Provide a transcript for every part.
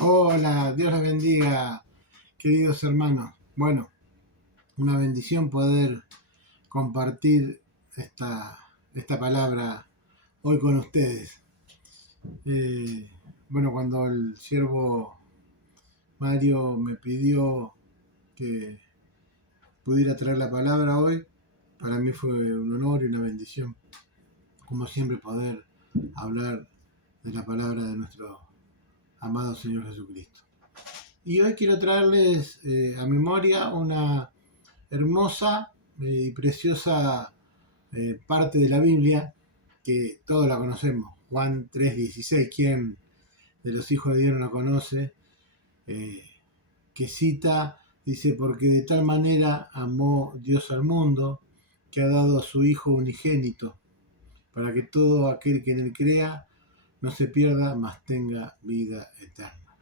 Hola, Dios les bendiga, queridos hermanos. Bueno, una bendición poder compartir esta palabra hoy con ustedes. Eh, cuando el siervo Mario me pidió que pudiera traer la palabra hoy, para mí fue un honor y una bendición, como siempre, poder hablar de la palabra de nuestro amado Señor Jesucristo. Y hoy quiero traerles a memoria una hermosa y preciosa parte de la Biblia que todos la conocemos. Juan 3:16, ¿quién de los hijos de Dios no la conoce? Que cita, dice, porque de tal manera amó Dios al mundo que ha dado a su Hijo unigénito, para que todo aquel que en él crea no se pierda, mas tenga vida eterna.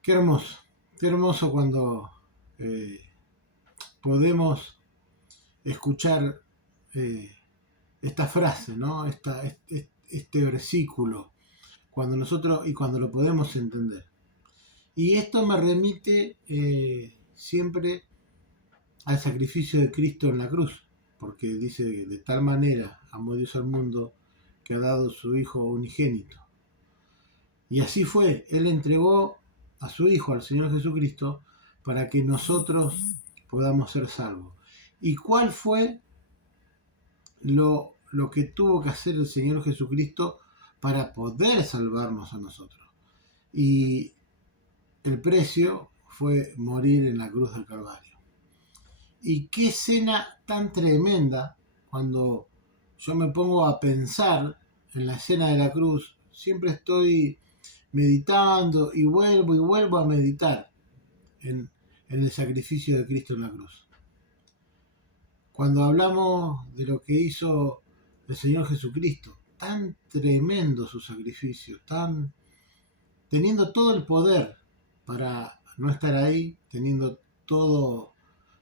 Qué hermoso cuando eh, podemos escuchar esta frase, ¿no? Este versículo, cuando lo podemos entender. Y esto me remite siempre al sacrificio de Cristo en la cruz, porque dice que de tal manera amó Dios al mundo que ha dado su Hijo unigénito. Y así fue, Él entregó a su Hijo, al Señor Jesucristo, para que nosotros podamos ser salvos. ¿Y cuál fue lo que tuvo que hacer el Señor Jesucristo para poder salvarnos a nosotros? Y el precio fue morir en la cruz del Calvario. Y qué escena tan tremenda cuando yo me pongo a pensar en la escena de la cruz. Siempre estoy meditando y vuelvo a meditar en el sacrificio de Cristo en la cruz. Cuando hablamos de lo que hizo el Señor Jesucristo, tan tremendo su sacrificio, teniendo todo el poder para no estar ahí, teniendo toda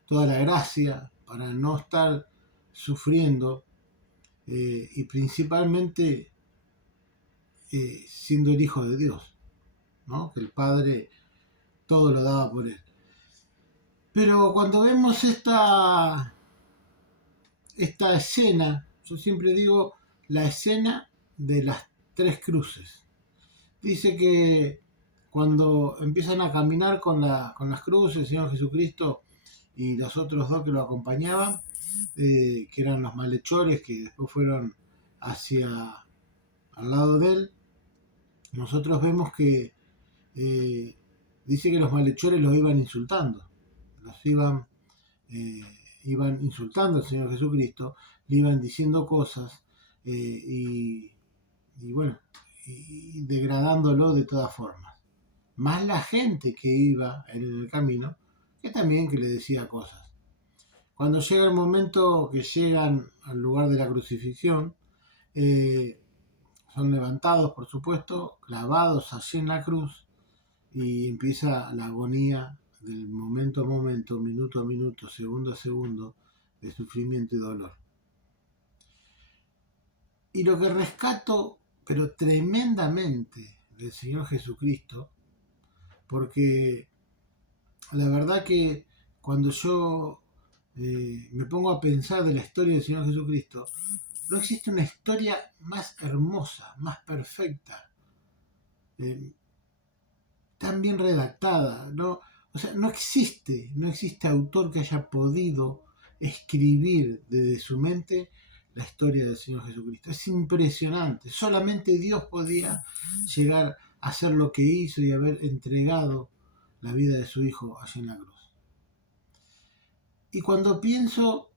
la gracia para no estar sufriendo, y principalmente siendo el Hijo de Dios, ¿no? Que el Padre todo lo daba por él. Pero cuando vemos esta escena, yo siempre digo la escena de las tres cruces. Dice que cuando empiezan a caminar con las cruces, el Señor Jesucristo y los otros dos que lo acompañaban, que eran los malhechores que después fueron al lado de él, nosotros vemos que dice que los malhechores los iban insultando, eh, iban insultando al Señor Jesucristo, le iban diciendo cosas y bueno, y degradándolo de todas formas. Más la gente que iba en el camino, que también que le decía cosas. Cuando llega el momento que llegan al lugar de la crucifixión, son levantados, por supuesto, clavados allí en la cruz, y empieza la agonía del momento a momento, minuto a minuto, segundo a segundo, de sufrimiento y dolor. Y lo que rescato, pero tremendamente, del Señor Jesucristo, porque la verdad que cuando yo me pongo a pensar de la historia del Señor Jesucristo, no existe una historia más hermosa, más perfecta, eh, tan bien redactada, ¿no? O sea, no existe autor que haya podido escribir desde su mente la historia del Señor Jesucristo. Es impresionante. Solamente Dios podía llegar a hacer lo que hizo y haber entregado la vida de su Hijo allí en la cruz. Y cuando pienso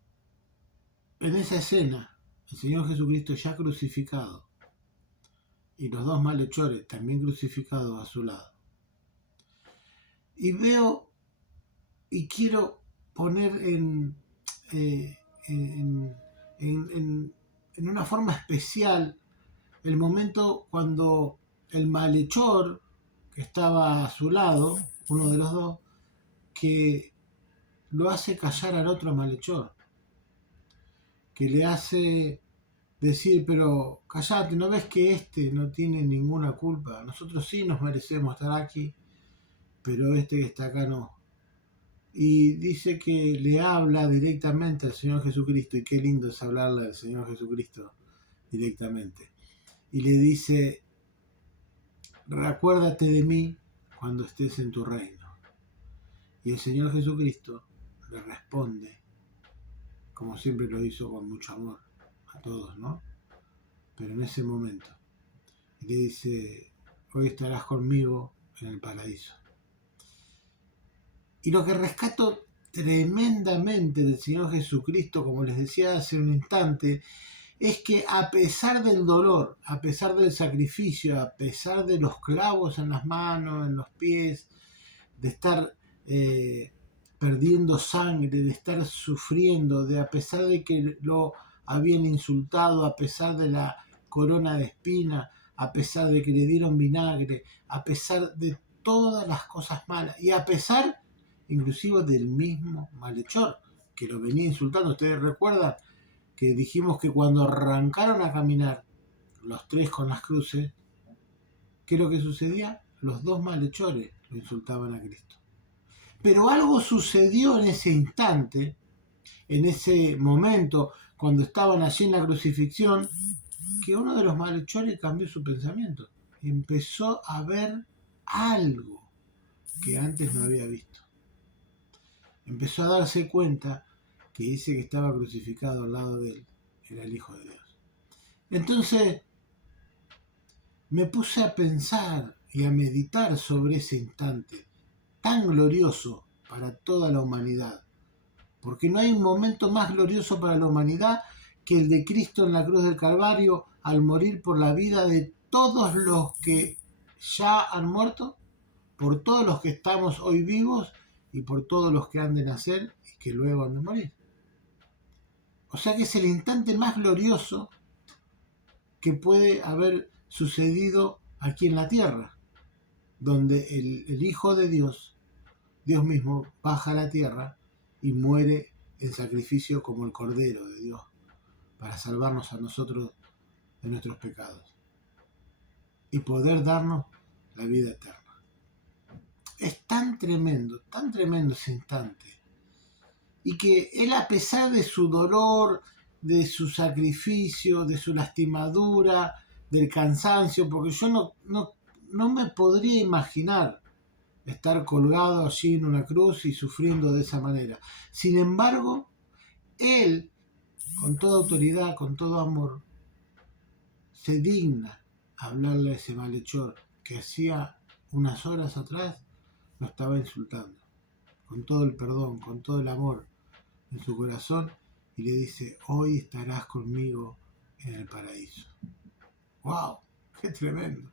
en esa escena, el Señor Jesucristo ya crucificado y los dos malhechores también crucificados a su lado, y veo y quiero poner eh, en, en una forma especial el momento cuando el malhechor que estaba a su lado, uno de los dos, que lo hace callar al otro malhechor, que le hace decir, pero callate, ¿no ves que este no tiene ninguna culpa? Nosotros sí nos merecemos estar aquí, pero este que está acá no. Y dice que le habla directamente al Señor Jesucristo, y qué lindo es hablarle al Señor Jesucristo directamente. Y le dice, recuérdate de mí cuando estés en tu reino. Y el Señor Jesucristo le responde, como siempre lo hizo con mucho amor a todos, ¿no? Pero en ese momento, y le dice, hoy estarás conmigo en el paraíso. Y lo que rescato tremendamente del Señor Jesucristo, como les decía hace un instante, es que a pesar del dolor, a pesar del sacrificio, a pesar de los clavos en las manos, en los pies, de estar perdiendo sangre, de estar sufriendo, de a pesar de que lo habían insultado, a pesar de la corona de espina, a pesar de que le dieron vinagre, a pesar de todas las cosas malas y a pesar inclusive del mismo malhechor que lo venía insultando. Ustedes recuerdan que dijimos que cuando arrancaron a caminar los tres con las cruces, ¿qué es lo que sucedía? Los dos malhechores lo insultaban a Cristo. Pero algo sucedió en ese instante, en ese momento, cuando estaban allí en la crucifixión, que uno de los malhechores cambió su pensamiento. Empezó a ver algo que antes no había visto. Empezó a darse cuenta que ese que estaba crucificado al lado de él era el Hijo de Dios. Entonces me puse a pensar y a meditar sobre ese instante tan glorioso para toda la humanidad, porque no hay un momento más glorioso para la humanidad que el de Cristo en la cruz del Calvario al morir por la vida de todos los que ya han muerto, por todos los que estamos hoy vivos y por todos los que han de nacer y que luego han de morir. O sea que es el instante más glorioso que puede haber sucedido aquí en la tierra, donde el Hijo de Dios, Dios mismo, baja a la tierra y muere en sacrificio como el Cordero de Dios para salvarnos a nosotros de nuestros pecados y poder darnos la vida eterna. Es tan tremendo ese instante. Y que él, a pesar de su dolor, de su sacrificio, de su lastimadura, del cansancio, porque yo no me podría imaginar estar colgado allí en una cruz y sufriendo de esa manera. Sin embargo, él, con toda autoridad, con todo amor, se digna a hablarle a ese malhechor que hacía unas horas atrás lo estaba insultando, con todo el perdón, con todo el amor en su corazón, y le dice, hoy estarás conmigo en el paraíso. ¡Wow! ¡Qué tremendo!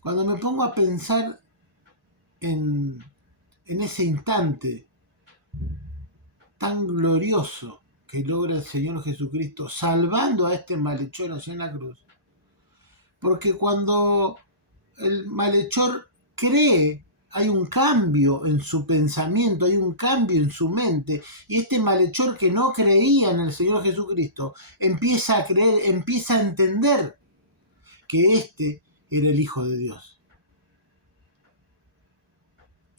Cuando me pongo a pensar en ese instante tan glorioso que logra el Señor Jesucristo salvando a este malhechor allá en la cruz, porque cuando el malhechor cree, hay un cambio en su pensamiento, hay un cambio en su mente, y este malhechor que no creía en el Señor Jesucristo empieza a creer, empieza a entender que este era el Hijo de Dios.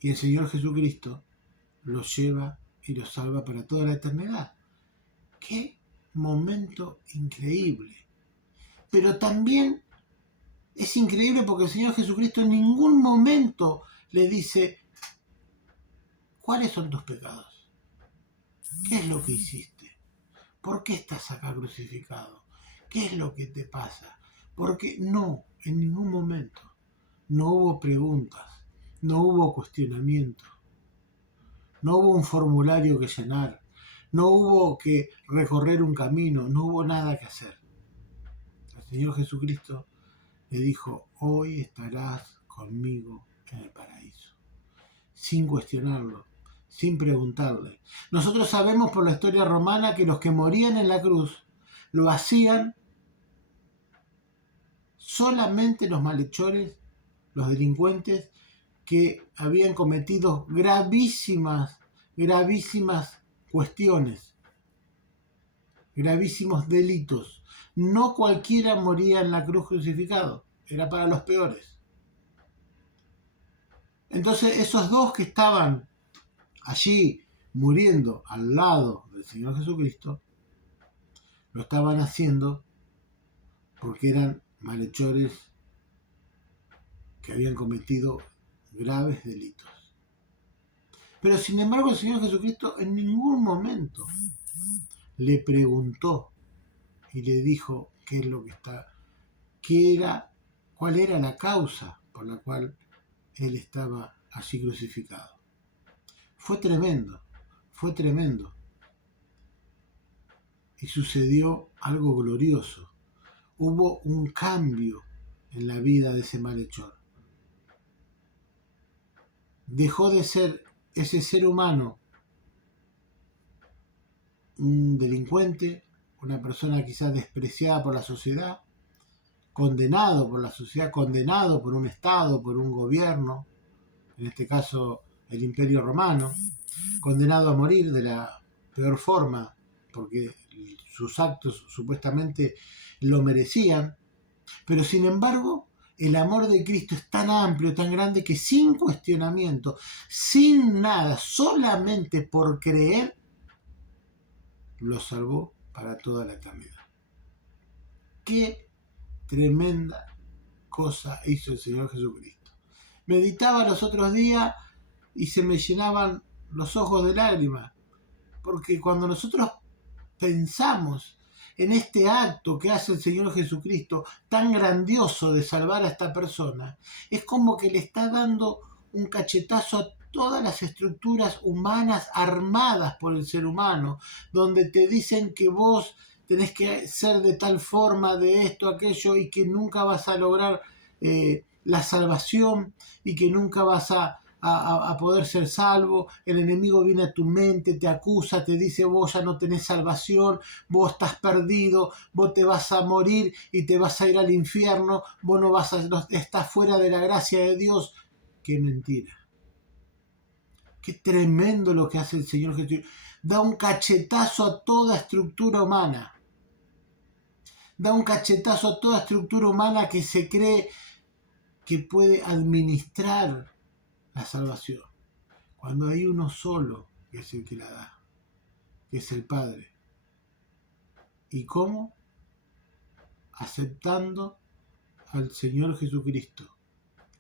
Y el Señor Jesucristo lo lleva y lo salva para toda la eternidad. ¡Qué momento increíble! Pero también es increíble porque el Señor Jesucristo en ningún momento le dice, ¿cuáles son tus pecados? ¿Qué es lo que hiciste? ¿Por qué estás acá crucificado? ¿Qué es lo que te pasa? Porque no, en ningún momento. No hubo preguntas, no hubo cuestionamiento, no hubo un formulario que llenar, no hubo que recorrer un camino, no hubo nada que hacer. El Señor Jesucristo le dijo, hoy estarás conmigo en el paraíso, sin cuestionarlo, sin preguntarle. Nosotros sabemos por la historia romana que los que morían en la cruz lo hacían solamente los malhechores, los delincuentes que habían cometido gravísimas cuestiones. gravísimos delitos. No cualquiera moría en la cruz crucificado, era para los peores. Entonces esos dos que estaban allí muriendo al lado del Señor Jesucristo, lo estaban haciendo porque eran malhechores que habían cometido graves delitos. Pero sin embargo el Señor Jesucristo en ningún momento le preguntó y le dijo qué es lo que está, cuál era la causa por la cual él estaba allí crucificado. Fue tremendo, fue tremendo. Y sucedió algo glorioso. Hubo un cambio en la vida de ese malhechor. Dejó de ser ese ser humano un delincuente, una persona quizás despreciada por la sociedad, condenado por la sociedad, condenado por un Estado, por un gobierno, en este caso el Imperio Romano, condenado a morir de la peor forma, porque sus actos supuestamente lo merecían, pero sin embargo el amor de Cristo es tan amplio, tan grande, que sin cuestionamiento, sin nada, solamente por creer, lo salvó para toda la eternidad. Qué tremenda cosa hizo el Señor Jesucristo. Meditaba los otros días y se me llenaban los ojos de lágrimas, porque cuando nosotros pensamos en este acto que hace el Señor Jesucristo tan grandioso de salvar a esta persona, es como que le está dando un cachetazo a todas las estructuras humanas armadas por el ser humano, donde te dicen que vos tenés que ser de tal forma, de esto, aquello, y que nunca vas a lograr la salvación, y que nunca vas a poder ser salvo. El enemigo viene a tu mente, te acusa, te dice vos ya no tenés salvación, vos estás perdido, vos te vas a morir y te vas a ir al infierno, vos no estás fuera de la gracia de Dios. Qué mentira. Qué tremendo lo que hace el Señor Jesús. Da un cachetazo a toda estructura humana. Da un cachetazo a toda estructura humana que se cree que puede administrar la salvación, cuando hay uno solo que es el que la da, que es el Padre. ¿Y cómo? Aceptando al Señor Jesucristo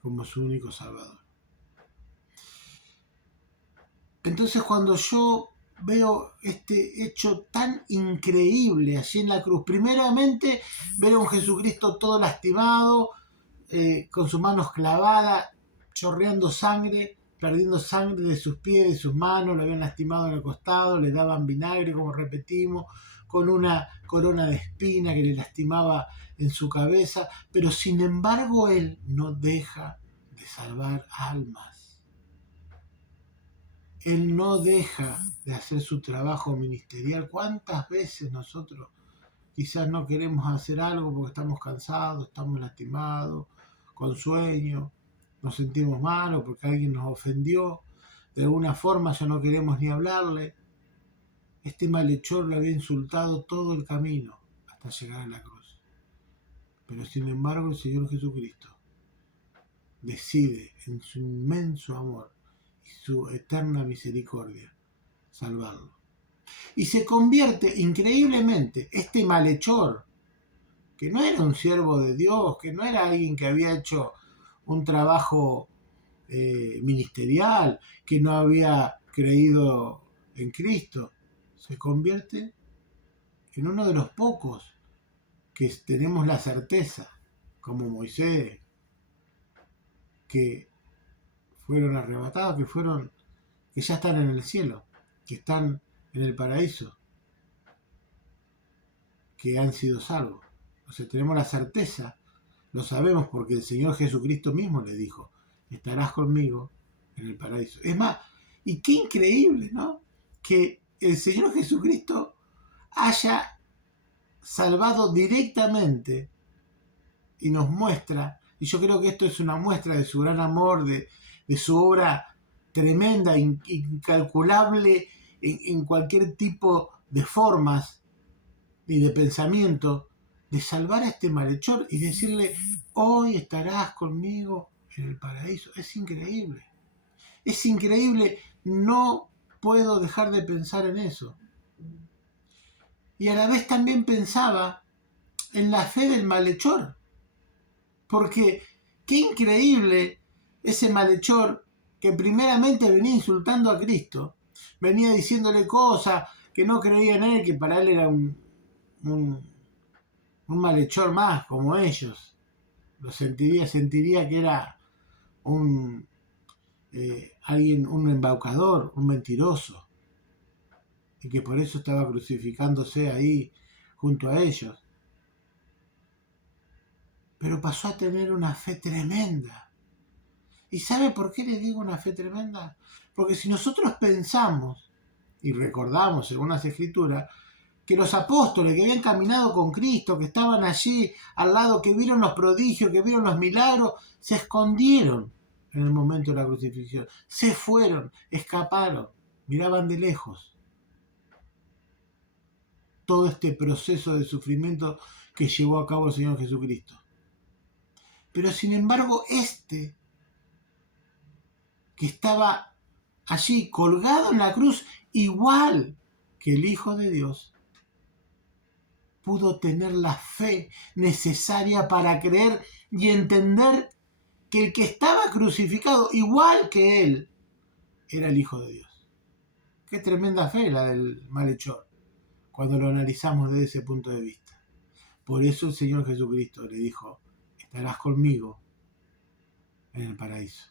como su único Salvador. Entonces cuando yo veo este hecho tan increíble allí en la cruz, primeramente ver a un Jesucristo todo lastimado, con sus manos clavadas, chorreando sangre, perdiendo sangre de sus pies, de sus manos, lo habían lastimado en el costado, le daban vinagre, como repetimos, con una corona de espina que le lastimaba en su cabeza, pero sin embargo él no deja de salvar almas. Él no deja de hacer su trabajo ministerial. ¿Cuántas veces nosotros quizás no queremos hacer algo porque estamos cansados, estamos lastimados, con sueño, nos sentimos mal o porque alguien nos ofendió? De alguna forma ya no queremos ni hablarle. Este malhechor lo había insultado todo el camino hasta llegar a la cruz. Pero sin embargo el Señor Jesucristo decide en su inmenso amor y su eterna misericordia salvarlo. Y se convierte increíblemente este malhechor, que no era un siervo de Dios, que no era alguien que había hecho un trabajo ministerial, que no había creído en Cristo, se convierte en uno de los pocos que tenemos la certeza, como Moisés, que fueron arrebatados, que ya están en el cielo, que están en el paraíso, que han sido salvos. O sea, tenemos la certeza, lo sabemos porque el Señor Jesucristo mismo le dijo, estarás conmigo en el paraíso. Es más, y qué increíble, ¿no? Que el Señor Jesucristo haya salvado directamente y nos muestra, y yo creo que esto es una muestra de su gran amor, de su obra tremenda, incalculable en cualquier tipo de formas, y de pensamiento de salvar a este malhechor y decirle, hoy estarás conmigo en el paraíso. Es increíble. Es increíble. No puedo dejar de pensar en eso. Y a la vez también pensaba en la fe del malhechor. Porque qué increíble ese malhechor que primeramente venía insultando a Cristo, venía diciéndole cosas que no creía en él, que para él era un malhechor más, como ellos. Lo sentiría que era alguien, un embaucador, un mentiroso, y que por eso estaba crucificándose ahí junto a ellos. Pero pasó a tener una fe tremenda. ¿Y sabe por qué le digo una fe tremenda? Porque si nosotros pensamos y recordamos según las escrituras que los apóstoles que habían caminado con Cristo, que estaban allí al lado, que vieron los prodigios, que vieron los milagros, se escondieron en el momento de la crucifixión, se fueron, escaparon, miraban de lejos todo este proceso de sufrimiento que llevó a cabo el Señor Jesucristo. Pero sin embargo, que estaba allí colgado en la cruz, igual que el Hijo de Dios, pudo tener la fe necesaria para creer y entender que el que estaba crucificado, igual que él, era el Hijo de Dios. Qué tremenda fe la del malhechor, cuando lo analizamos desde ese punto de vista. Por eso el Señor Jesucristo le dijo, estarás conmigo en el paraíso.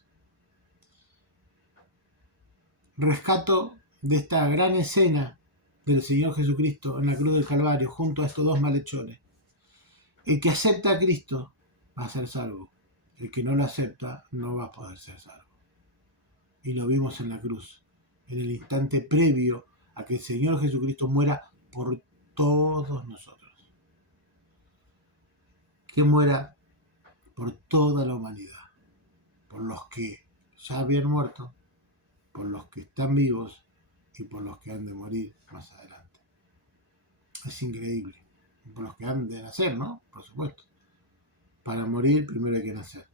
Rescato de esta gran escena del Señor Jesucristo en la cruz del Calvario junto a estos dos malhechores. El que acepta a Cristo va a ser salvo. El que no lo acepta no va a poder ser salvo. Y lo vimos en la cruz, en el instante previo a que el Señor Jesucristo muera por todos nosotros. Que muera por toda la humanidad, por los que ya habían muerto, por los que están vivos y por los que han de morir más adelante. Es increíble. Y por los que han de nacer, ¿no? Por supuesto. Para morir primero hay que nacer.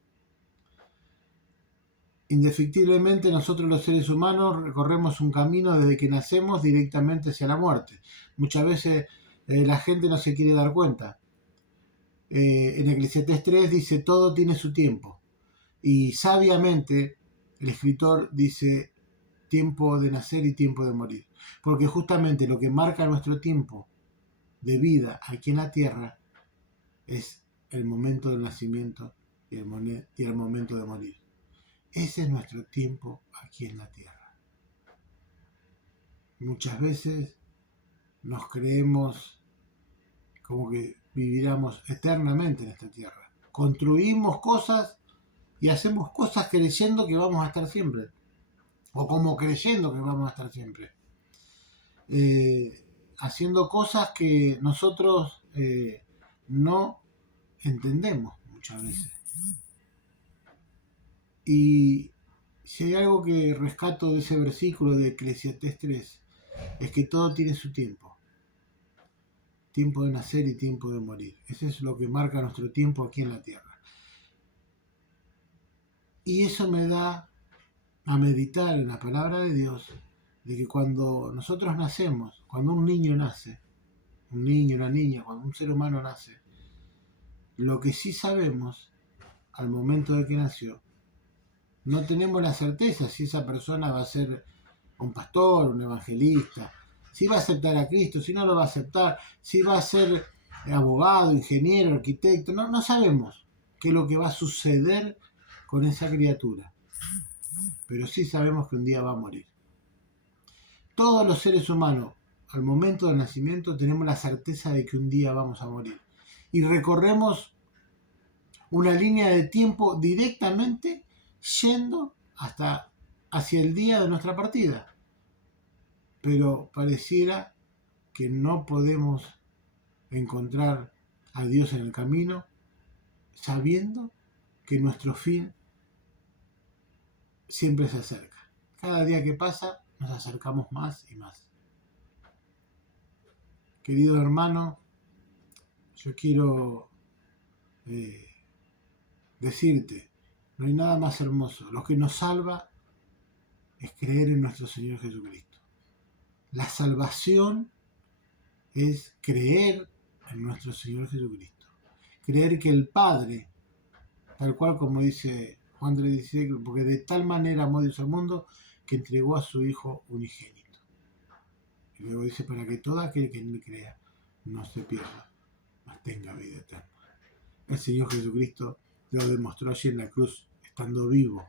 Indefectiblemente nosotros los seres humanos recorremos un camino desde que nacemos directamente hacia la muerte. Muchas veces la gente no se quiere dar cuenta. En Eclesiastés 3 dice, todo tiene su tiempo. Y sabiamente el escritor dice, tiempo de nacer y tiempo de morir. Porque justamente lo que marca nuestro tiempo de vida aquí en la tierra es el momento del nacimiento y el momento de morir. Ese es nuestro tiempo aquí en la tierra. Muchas veces nos creemos como que viviremos eternamente en esta tierra. Construimos cosas y hacemos cosas creyendo que vamos a estar siempre. O como creyendo que vamos a estar siempre. Haciendo cosas que nosotros no entendemos muchas veces. Y si hay algo que rescato de ese versículo de Eclesiastés 3, es que todo tiene su tiempo. Tiempo de nacer y tiempo de morir. Eso es lo que marca nuestro tiempo aquí en la tierra. Y eso me da a meditar en la palabra de Dios, de que cuando nosotros nacemos, cuando un niño nace, un niño, una niña, cuando un ser humano nace, lo que sí sabemos al momento de que nació, no tenemos la certeza si esa persona va a ser un pastor, un evangelista, si va a aceptar a Cristo, si no lo va a aceptar, si va a ser abogado, ingeniero, arquitecto, no sabemos qué es lo que va a suceder con esa criatura, pero sí sabemos que un día va a morir. Todos los seres humanos, al momento del nacimiento, tenemos la certeza de que un día vamos a morir y recorremos una línea de tiempo directamente yendo hacia el día de nuestra partida. Pero pareciera que no podemos encontrar a Dios en el camino, sabiendo que nuestro fin siempre se acerca. Cada día que pasa nos acercamos más y más. Querido hermano, yo quiero decirte, no hay nada más hermoso. Lo que nos salva es creer en nuestro Señor Jesucristo. La salvación es creer en nuestro Señor Jesucristo. Creer que el Padre, tal cual como dice Juan 3:16, porque de tal manera amó Dios al mundo que entregó a su Hijo unigénito. Y luego dice, para que todo aquel que en él crea no se pierda, mas tenga vida eterna. El Señor Jesucristo lo demostró allí en la cruz, estando vivo,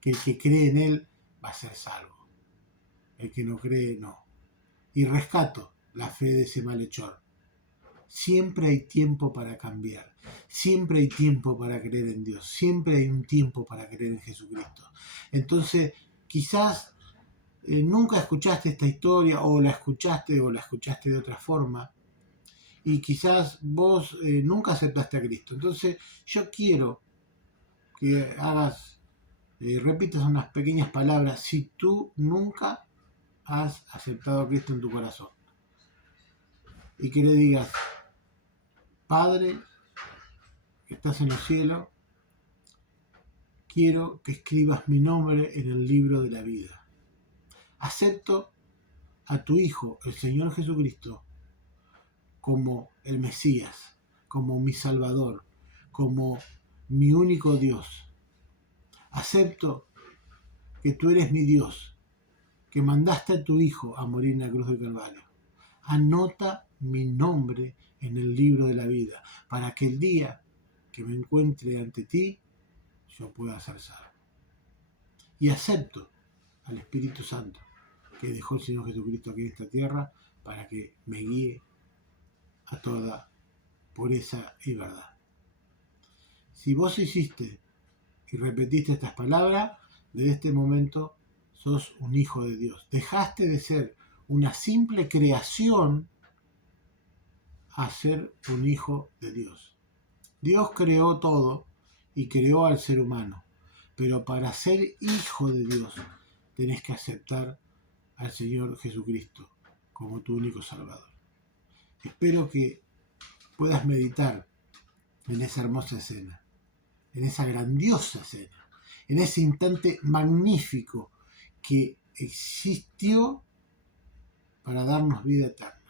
que el que cree en él va a ser salvo. El que no cree, no. Y rescato la fe de ese malhechor. Siempre hay tiempo para cambiar. Siempre hay tiempo para creer en Dios. Siempre hay un tiempo para creer en Jesucristo. Entonces, quizás nunca escuchaste esta historia o la escuchaste de otra forma. Y quizás vos nunca aceptaste a Cristo. Entonces, yo quiero que repitas unas pequeñas palabras si tú nunca has aceptado a Cristo en tu corazón. Y que le digas, Padre, que estás en los cielos, quiero que escribas mi nombre en el libro de la vida. Acepto a tu Hijo, el Señor Jesucristo, como el Mesías, como mi Salvador, como mi único Dios. Acepto que tú eres mi Dios, que mandaste a tu Hijo a morir en la cruz del Calvario. Anota mi nombre en el libro de la vida, para que el día que me encuentre ante ti, yo pueda ser salvo. Y acepto al Espíritu Santo que dejó el Señor Jesucristo aquí en esta tierra para que me guíe a toda pureza y verdad. Si vos hiciste y repetiste estas palabras, desde este momento sos un hijo de Dios. Dejaste de ser una simple creación a ser un hijo de Dios. Dios creó todo y creó al ser humano, pero para ser hijo de Dios tenés que aceptar al Señor Jesucristo como tu único Salvador. Espero que puedas meditar en esa hermosa escena, en esa grandiosa escena, en ese instante magnífico que existió para darnos vida eterna,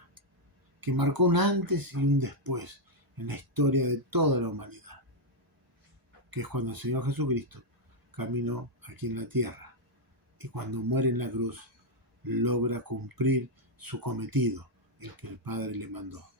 que marcó un antes y un después en la historia de toda la humanidad, que es cuando el Señor Jesucristo caminó aquí en la tierra y cuando muere en la cruz logra cumplir su cometido, el que el Padre le mandó,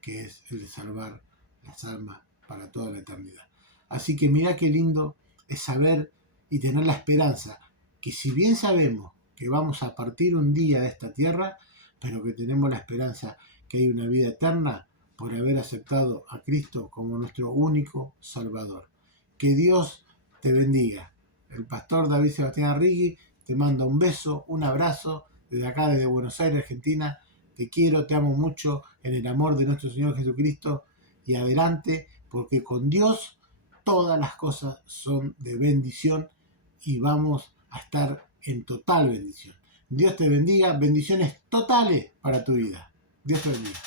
que es el de salvar las almas para toda la eternidad. Así que mira qué lindo es saber y tener la esperanza que si bien sabemos que vamos a partir un día de esta tierra, pero que tenemos la esperanza que hay una vida eterna por haber aceptado a Cristo como nuestro único Salvador. Que Dios te bendiga. El pastor David Sebastián Arrigui te manda un beso, un abrazo desde acá, desde Buenos Aires, Argentina. Te quiero, te amo mucho en el amor de nuestro Señor Jesucristo y adelante, porque con Dios todas las cosas son de bendición y vamos a estar en total bendición. Dios te bendiga, bendiciones totales para tu vida. Dios te bendiga.